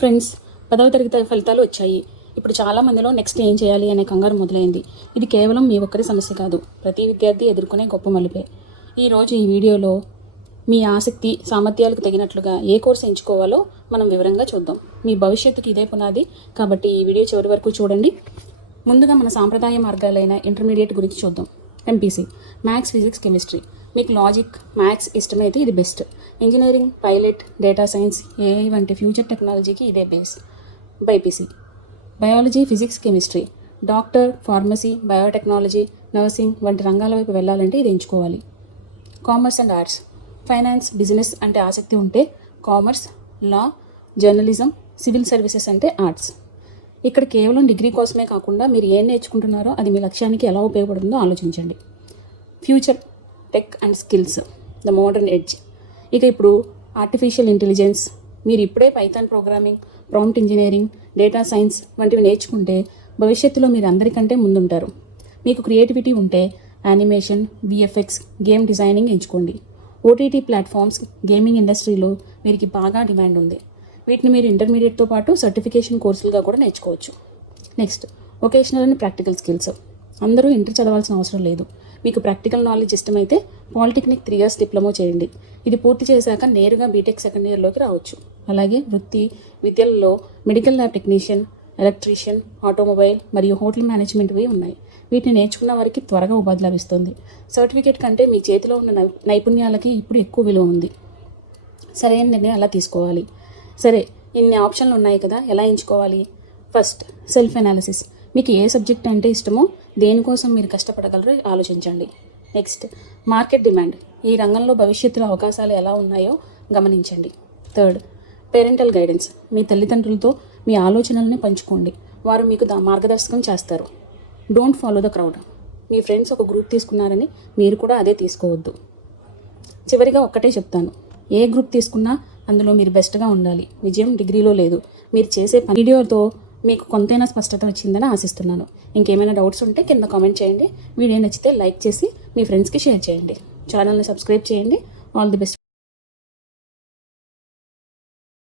Friends, 10వ తరగతి ఫలితాలు వచ్చాయి. ఇప్పుడు చాలా మందిలో నెక్స్ట్ ఏం చేయాలి అనే కంగారు మొదలైంది. ఇది కేవలం మీ ఒక్కరి సమస్య కాదు, ప్రతి విద్యార్థి ఎదుర్కొనే గొప్ప మలుపే. ఈరోజు ఈ వీడియోలో మీ ఆసక్తి సామర్థ్యాలకు తగినట్లుగా ఏ కోర్సు ఎంచుకోవాలో మనం వివరంగా చూద్దాం. మీ భవిష్యత్తుకి ఇదే పునాది కాబట్టి ఈ వీడియో చివరి వరకు చూడండి. ముందుగా మన సాంప్రదాయ మార్గాలైన ఇంటర్మీడియట్ గురించి చూద్దాం. MPC maths, physics, chemistry. మీకు లాజిక్, మ్యాథ్స్ ఇష్టమైతే ఇది best. Engineering, pilot, data science, AI వంటి ఫ్యూచర్ టెక్నాలజీకి ఇదే base. BiPC biology, physics, chemistry. Doctor, pharmacy, biotechnology, nursing వంటి రంగాల వైపు వెళ్ళాలంటే ఇది ఎంచుకోవాలి. Commerce and arts. Finance, business అంటే ఆసక్తి ఉంటే కామర్స్, లా, జర్నలిజం, సివిల్ సర్వీసెస్ అంటే ఆర్ట్స్. ఇక్కడ కేవలం డిగ్రీ కోసమే కాకుండా మీరు ఏం నేర్చుకుంటున్నారో అది మీ లక్ష్యానికి ఎలా ఉపయోగపడుతుందో ఆలోచించండి. Future tech and skills, the modern edge. ఇక ఇప్పుడు ఆర్టిఫిషియల్ ఇంటెలిజెన్స్. మీరు ఇప్పుడే Python programming, prompt engineering, data science వంటివి నేర్చుకుంటే భవిష్యత్తులో మీరు అందరికంటే ముందుంటారు. మీకు క్రియేటివిటీ ఉంటే యానిమేషన్, విఎఫ్ఎక్స్, గేమ్ డిజైనింగ్ ఎంచుకోండి. ఓటీటీ ప్లాట్ఫామ్స్, గేమింగ్ ఇండస్ట్రీలో వీరికి బాగా డిమాండ్ ఉంది. వీటిని మీరు ఇంటర్మీడియట్తో పాటు సర్టిఫికేషన్ కోర్సులుగా కూడా నేర్చుకోవచ్చు. Next, vocational and practical skills. అందరూ ఇంటర్ చదవాల్సిన అవసరం లేదు. మీకు ప్రాక్టికల్ నాలెడ్జ్ ఇష్టమైతే పాలిటెక్నిక్ 3 years డిప్లొమా చేయండి. ఇది పూర్తి చేశాక నేరుగా బీటెక్ సెకండ్ ఇయర్లోకి రావచ్చు. అలాగే వృత్తి విద్యలలో medical lab technician, electrician, automobile మరియు హోటల్ మేనేజ్మెంట్వి ఉన్నాయి. వీటిని నేర్చుకున్న వారికి త్వరగా ఉపాధి లభిస్తుంది. సర్టిఫికేట్ కంటే మీ చేతిలో ఉన్న నైపుణ్యాలకి ఇప్పుడు ఎక్కువ విలువ ఉంది. సరైన నిర్ణయం ఎలా తీసుకోవాలి? సరే, ఇన్ని ఆప్షన్లు ఉన్నాయి కదా, ఎలా ఎంచుకోవాలి? First, self analysis. మీకు ఏ సబ్జెక్ట్ అంటే ఇష్టమో, దేనికోసం మీరు కష్టపడగలరో ఆలోచించండి. Next, market demand. ఈ రంగంలో భవిష్యత్తులో అవకాశాలు ఎలా ఉన్నాయో గమనించండి. Third, parental guidance. మీ తల్లిదండ్రులతో మీ ఆలోచనల్ని పంచుకోండి, వారు మీకు మార్గదర్శకం చేస్తారు. Don't follow the crowd. Me friends ఒక గ్రూప్ తీసుకున్నారని మీరు కూడా అదే తీసుకోవద్దు. చివరిగా ఒక్కటే చెప్తాను, ఏ గ్రూప్ తీసుకున్నా అందులో మీరు బెస్ట్గా ఉండాలి. విజయం డిగ్రీలో లేదు, మీరు చేసే వీడియోతో మీకు కొంతైనా స్పష్టత వచ్చిందని ఆశిస్తున్నాను. ఇంకేమైనా డౌట్స్ ఉంటే కింద కామెంట్ చేయండి. వీడియో నచ్చితే లైక్ చేసి మీ ఫ్రెండ్స్కి షేర్ చేయండి. ఛానల్ని సబ్స్క్రైబ్ చేయండి. All the best.